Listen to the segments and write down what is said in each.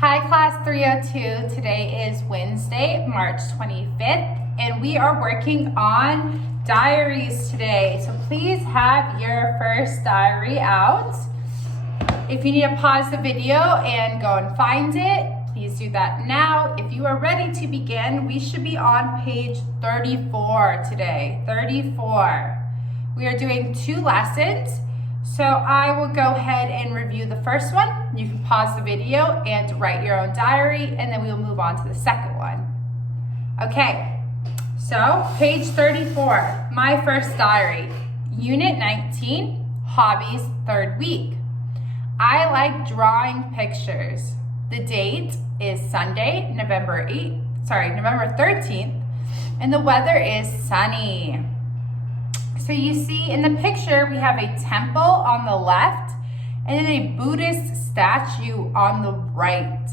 Hi Class 302, today is Wednesday, March 25th, and we are working on diaries today. So please have your first diary out. If you need to pause the video and go and find it, please do that now. If you are ready to begin, we should be on page 34 today, 34. We are doing 2 lessons. So I will go ahead and review the first one. You can pause the video and write your own diary, and then we will move on to the second one. Okay, so page 34, my first diary. Unit 19, hobbies, 3rd week. I like drawing pictures. The date is Sunday, November 13th, and the weather is sunny. So you see in the picture, we have a temple on the left and then a Buddhist statue on the right.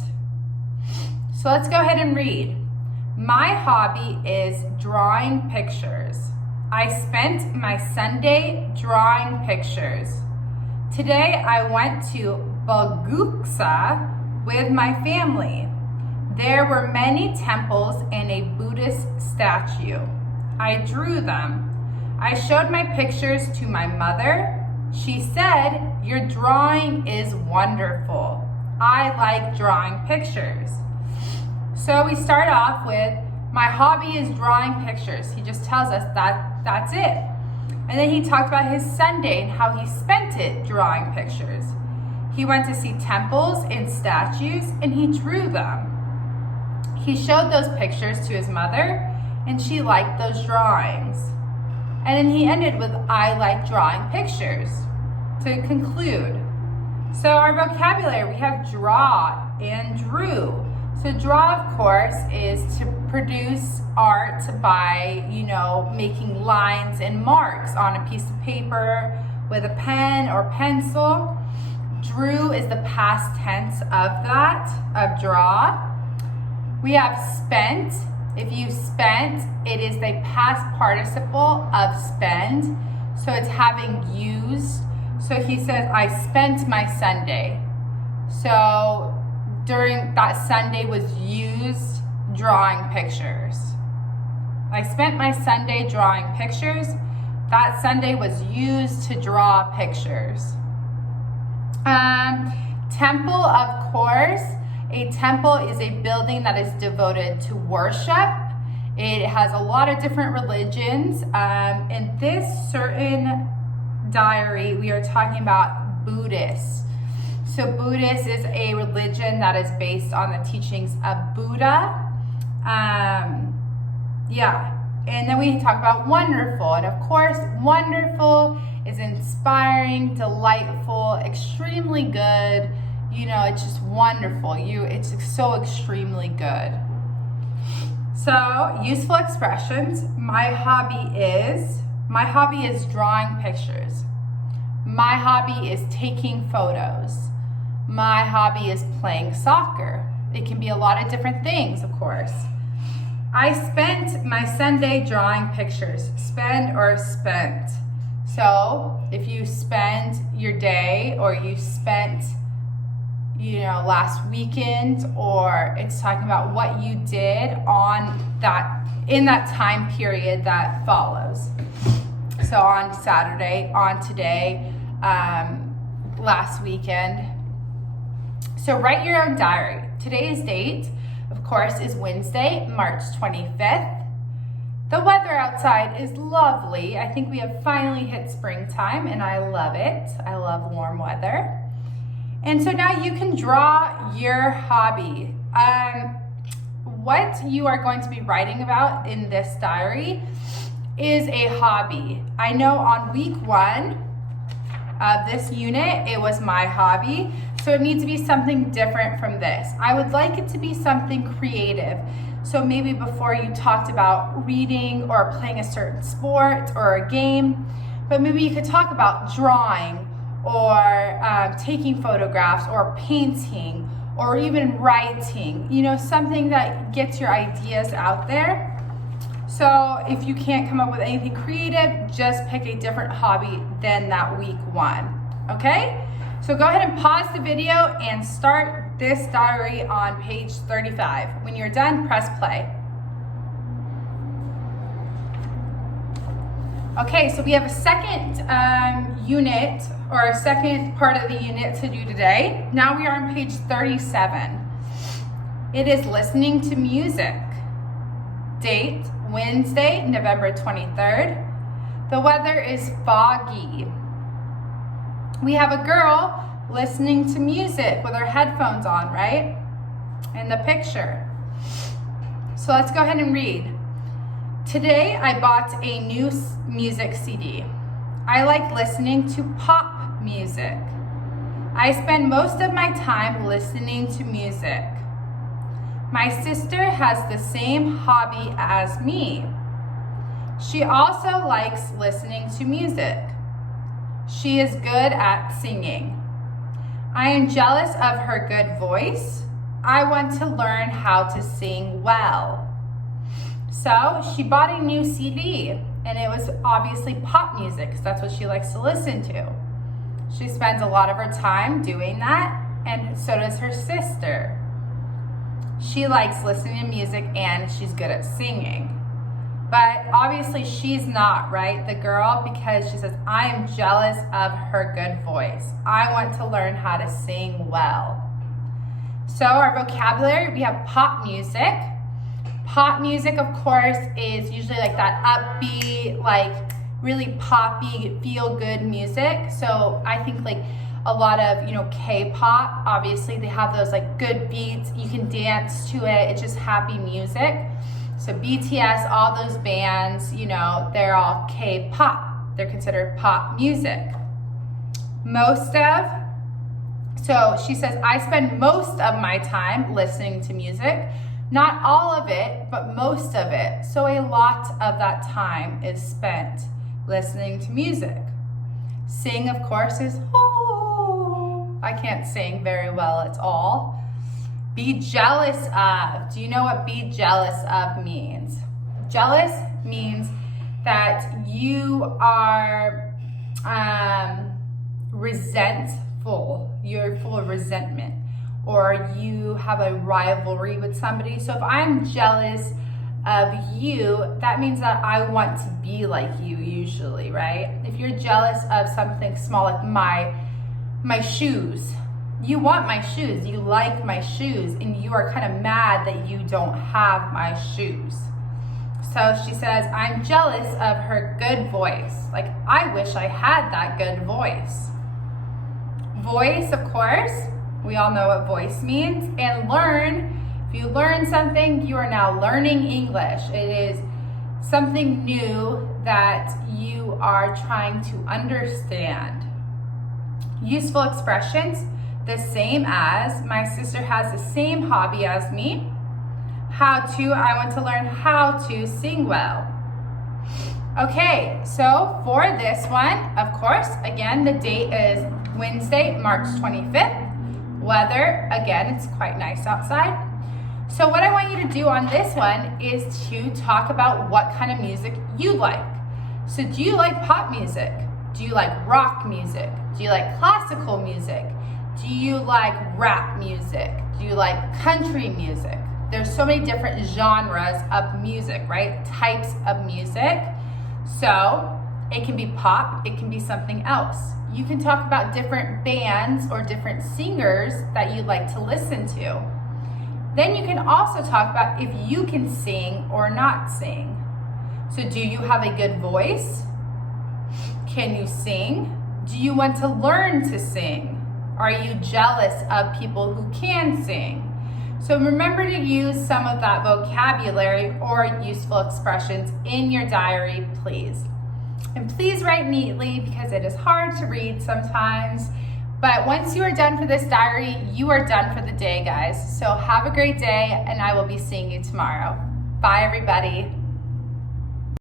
So let's go ahead and read. My hobby is drawing pictures. I spent my Sunday drawing pictures. Today I went to Bulguksa with my family. There were many temples and a Buddhist statue. I drew them. I showed my pictures to my mother. She said, "Your drawing is wonderful. I like drawing pictures." So we start off with, my hobby is drawing pictures. He just tells us that that's it. And then he talked about his Sunday and how he spent it drawing pictures. He went to see temples and statues and he drew them. He showed those pictures to his mother and she liked those drawings. And then he ended with, I like drawing pictures, to conclude. So our vocabulary, we have draw and drew. So draw, of course, is to produce art by, making lines and marks on a piece of paper with a pen or pencil. Drew is the past tense of that, of draw. We have spent. If you spent, it is the past participle of spend. So it's having used. So he says, I spent my Sunday. So during that Sunday was used drawing pictures. I spent my Sunday drawing pictures. That Sunday was used to draw pictures. Temple, of course. A temple is a building that is devoted to worship. It has a lot of different religions. In this certain diary, we are talking about Buddhists. So Buddhist is a religion that is based on the teachings of Buddha. And then we talk about wonderful. And of course, wonderful is inspiring, delightful, extremely good. It's just wonderful. It's so extremely good. So, useful expressions. My hobby is drawing pictures. My hobby is taking photos. My hobby is playing soccer. It can be a lot of different things, of course. I spent my Sunday drawing pictures. Spend or spent. So, if you spend your day or you spent last weekend, or it's talking about what you did in that time period that follows. So on Saturday, on today, last weekend. So write your own diary. Today's date, of course, is Wednesday, March 25th. The weather outside is lovely. I think we have finally hit springtime and I love it. I love warm weather. And so now you can draw your hobby. What you are going to be writing about in this diary is a hobby. I know on week 1 of this unit, it was my hobby. So it needs to be something different from this. I would like it to be something creative. So maybe before you talked about reading or playing a certain sport or a game, but maybe you could talk about drawing or taking photographs or painting or even writing, something that gets your ideas out there. So if you can't come up with anything creative, just pick a different hobby than that week 1, okay? So go ahead and pause the video and start this diary on page 35. When you're done, press play. Okay, so we have a second unit, or a second part of the unit to do today. Now we are on page 37. It is listening to music. Date, Wednesday, November 23rd. The weather is foggy. We have a girl listening to music with her headphones on, right? In the picture. So let's go ahead and read. Today I bought a new music CD. I like listening to pop music. I spend most of my time listening to music. My sister has the same hobby as me. She also likes listening to music. She is good at singing. I am jealous of her good voice. I want to learn how to sing well. So she bought a new CD, and it was obviously pop music because that's what she likes to listen to. She spends a lot of her time doing that, and so does her sister. She likes listening to music and she's good at singing. But obviously she's not, right? The girl, because she says, I am jealous of her good voice. I want to learn how to sing well. So our vocabulary, we have pop music. Pop music, of course, is usually like that upbeat, like really poppy, feel-good music. So I think like a lot of, K-pop, obviously they have those like good beats. You can dance to it. It's just happy music. So BTS, all those bands, they're all K-pop. They're considered pop music. So she says, I spend most of my time listening to music. Not all of it, but most of it. So a lot of that time is spent listening to music. Sing, of course, is, oh, I can't sing very well at all. Be jealous of. Do you know what be jealous of means? Jealous means that you are resentful. You're full of resentment, or you have a rivalry with somebody. So if I'm jealous of you, that means that I want to be like you usually, right? If you're jealous of something small, like my shoes, you want my shoes, you like my shoes, and you are kind of mad that you don't have my shoes. So she says, I'm jealous of her good voice. Like, I wish I had that good voice. Voice, of course, we all know what voice means. And learn, if you learn something, you are now learning English. It is something new that you are trying to understand. Useful expressions, the same as, my sister has the same hobby as me. How to, I want to learn how to sing well. Okay, so for this one, of course, again, the date is Wednesday, March 25th. Weather, again, it's quite nice outside. So what I want you to do on this one is to talk about what kind of music you like. So do you like pop music? Do you like rock music? Do you like classical music? Do you like rap music? Do you like country music? There's so many different genres of music, right? Types of music. So it can be pop, it can be something else. You can talk about different bands or different singers that you like to listen to. Then you can also talk about if you can sing or not sing. So do you have a good voice? Can you sing? Do you want to learn to sing? Are you jealous of people who can sing? So remember to use some of that vocabulary or useful expressions in your diary, please. And please write neatly because it is hard to read sometimes. But once you are done for this diary, you are done for the day, guys. So have a great day, and I will be seeing you tomorrow. Bye, everybody.